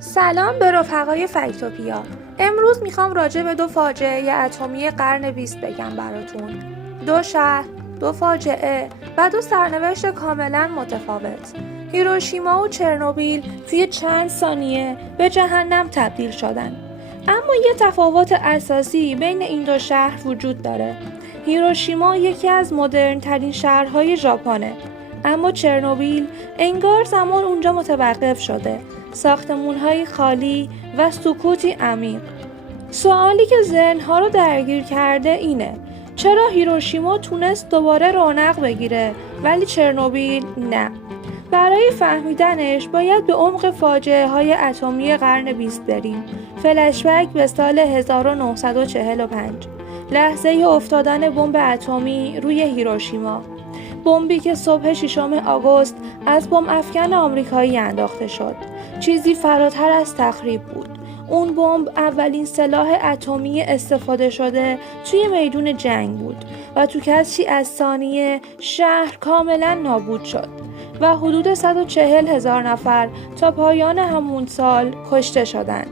سلام به رفقای فکتوپیا. امروز میخوام راجع به 2 فاجعه اتمی قرن 20 بگم براتون. 2 شهر، 2 فاجعه و 2 سرنوشت کاملا متفاوت. هیروشیما و چرنوبیل توی چند ثانیه به جهنم تبدیل شدن. اما یه تفاوت اساسی بین این 2 شهر وجود داره. هیروشیما یکی از مدرن ترین شهرهای ژاپنه، اما چرنوبیل انگار زمان اونجا متوقف شده. ساختمون‌های خالی و سکوتی عمیق. سوالی که ذهن‌ها رو درگیر کرده اینه: چرا هیروشیما تونست دوباره رونق بگیره ولی چرنوبیل نه؟ برای فهمیدنش باید به عمق فاجعه‌های اتمی قرن 20 بریم. فلشبک به سال 1945. لحظه افتادن بمب اتمی روی هیروشیما. بمبی که صبح 6 آگوست از بمب افکن آمریکایی انداخته شد. چیزی فراتر از تخریب بود. اون بمب اولین سلاح اتمی استفاده شده توی میدون جنگ بود و تو کسری از ثانیه شهر کاملا نابود شد و حدود 140,000 نفر تا پایان همون سال کشته شدند.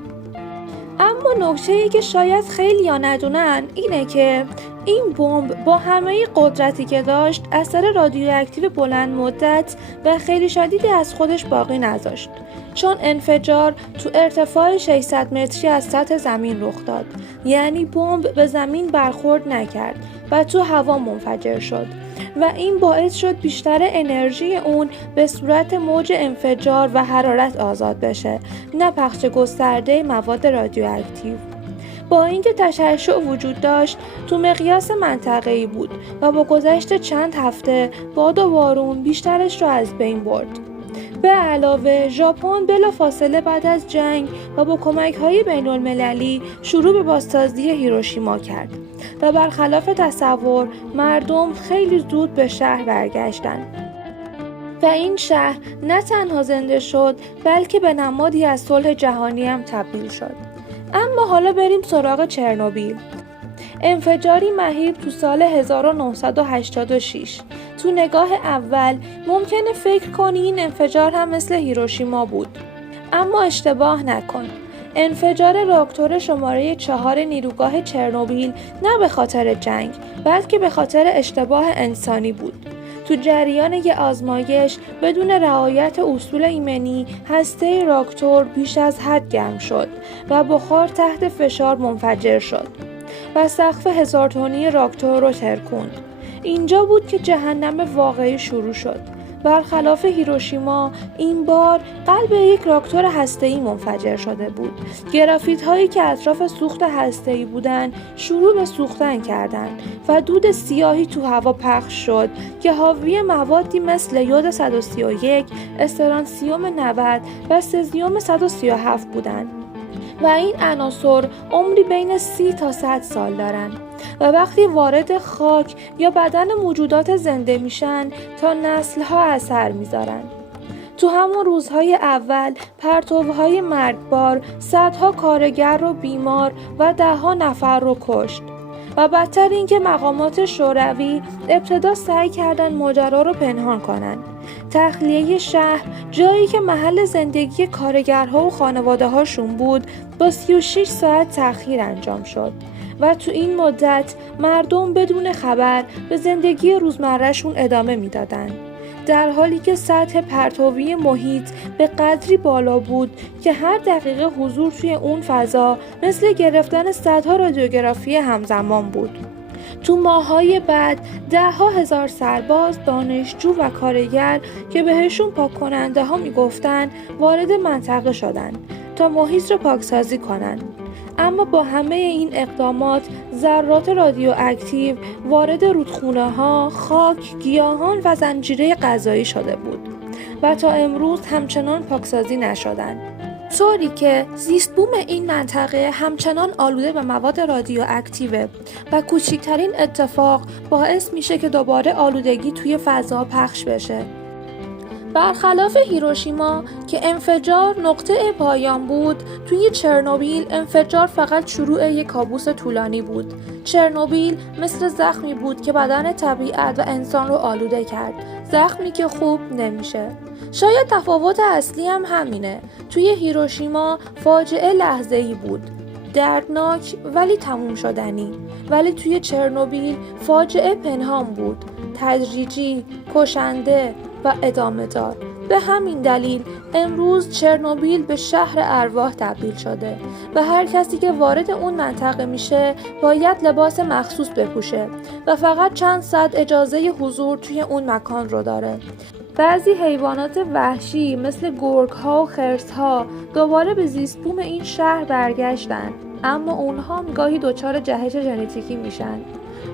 اما نکته‌ای که شاید خیلی‌ها ندونن اینه که این بمب با همه قدرتی که داشت اثر رادیواکتیو بلند مدت و خیلی شدیدی از خودش باقی نذاشت، چون انفجار تو ارتفاع 600 متری از سطح زمین رخ داد. یعنی بمب به زمین برخورد نکرد و تو هوا منفجر شد و این باعث شد بیشتر انرژی اون به صورت موج انفجار و حرارت آزاد بشه، نه پخش گسترده مواد رادیواکتیو. با اینکه تشعشع وجود داشت، تو مقیاس منطقه‌ای بود و با گذشت چند هفته باد و بارون بیشترش رو از بین برد. به علاوه ژاپن بلافاصله بعد از جنگ و با کمک‌های بین‌المللی شروع به بازسازی هیروشیما کرد و برخلاف تصور مردم خیلی زود به شهر برگشتند و این شهر نه تنها زنده شد بلکه به نمادی از صلح جهانی هم تبدیل شد. اما حالا بریم سراغ چرنوبیل. انفجاری مهیب تو سال 1986. تو نگاه اول ممکنه فکر کنی این انفجار هم مثل هیروشیما بود، اما اشتباه نکن. انفجار راکتور شماره 4 نیروگاه چرنوبیل نه به خاطر جنگ بلکه به خاطر اشتباه انسانی بود. تو جریان یه آزمایش بدون رعایت اصول ایمنی هسته راکتور بیش از حد گرم شد و بخار تحت فشار منفجر شد و سقف 1000 تنی راکتور رو ترکوند. اینجا بود که جهنم واقعی شروع شد. برخلاف هیروشیما این بار قلب یک راکتور هسته‌ای منفجر شده بود. گرافیت هایی که اطراف سوخت هسته‌ای بودن شروع به سوختن کردند و دود سیاهی تو هوا پخش شد که حاوی موادی مثل یود 131، استرانسیوم 90 و سزیم 137 بودند و این عناصر عمری بین 30 تا 100 سال دارن و وقتی وارد خاک یا بدن موجودات زنده میشن تا نسل‌ها اثر میذارن. تو همون روزهای اول پرتوهای مرگبار صدها کارگر رو بیمار و 10 نفر رو کشت و بدتر این که مقامات شوروی ابتدا سعی کردن ماجرا رو پنهان کنن. تخلیه شهر، جایی که محل زندگی کارگرها و خانواده هاشون بود، با 36 ساعت تأخیر انجام شد و تو این مدت مردم بدون خبر به زندگی روزمرهشون ادامه میدادن، در حالی که سطح پرتوی محیط به قدری بالا بود که هر دقیقه حضور توی اون فضا مثل گرفتن صدها رادیوگرافی همزمان بود. تو ماه‌های بعد 10,000 سرباز، دانشجو و کارگر که بهشون پاک‌کننده ها میگفتن وارد منطقه شدن تا محیط رو پاکسازی کنن. اما با همه این اقدامات ذرات رادیواکتیو وارد رودخونه ها، خاک، گیاهان و زنجیره غذایی شده بود و تا امروز همچنان پاکسازی نشدن، طوری که زیست بوم این منطقه همچنان آلوده به مواد رادیواکتیو و کوچکترین اتفاق باعث میشه که دوباره آلودگی توی فضا پخش بشه. برخلاف هیروشیما که انفجار نقطه پایان بود، توی چرنوبیل انفجار فقط شروع یک کابوس طولانی بود. چرنوبیل مثل زخمی بود که بدن طبیعت و انسان رو آلوده کرد، زخمی که خوب نمیشه. شاید تفاوت اصلی هم همینه. توی هیروشیما فاجعه لحظه‌ای بود، دردناک ولی تموم شدنی، ولی توی چرنوبیل فاجعه پنهان بود، تدریجی، کشنده و ادامه دار. به همین دلیل امروز چرنوبیل به شهر ارواح تبدیل شده و هر کسی که وارد اون منطقه میشه باید لباس مخصوص بپوشه و فقط چند ساعت اجازه حضور توی اون مکان رو داره. بعضی حیوانات وحشی مثل گرگ‌ها و خرس‌ها دوباره به زیستبوم این شهر برگشتن، اما اونها گاهی دچار جهش ژنتیکی میشن.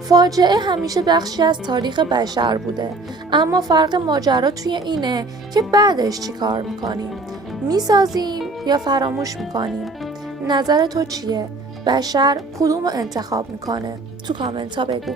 فاجعه همیشه بخشی از تاریخ بشر بوده، اما فرق ماجرا توی اینه که بعدش چی کار میکنیم؟ میسازیم یا فراموش میکنیم؟ نظر تو چیه؟ بشر کدوم رو انتخاب میکنه؟ تو کامنت ها بگو.